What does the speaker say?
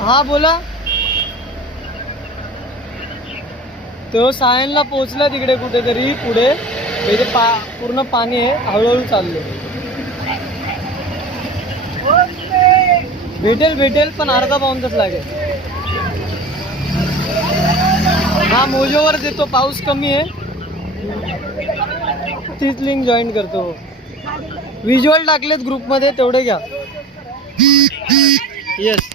हा बोला. तो सायनला पोहोचला तिकडे कुठेतरी पुढे. इथे पूर्ण पाणी आहे, हळूहळू चाललो. भेटेल पण अर्धा पाऊण तास लागेल. हा मोजोवर देतो, पाऊस कमी आहे. तीच लिंक जॉईन करतो. व्हिज्युअल टाकलेत ग्रुपमध्ये, तेवढे घ्या. येस.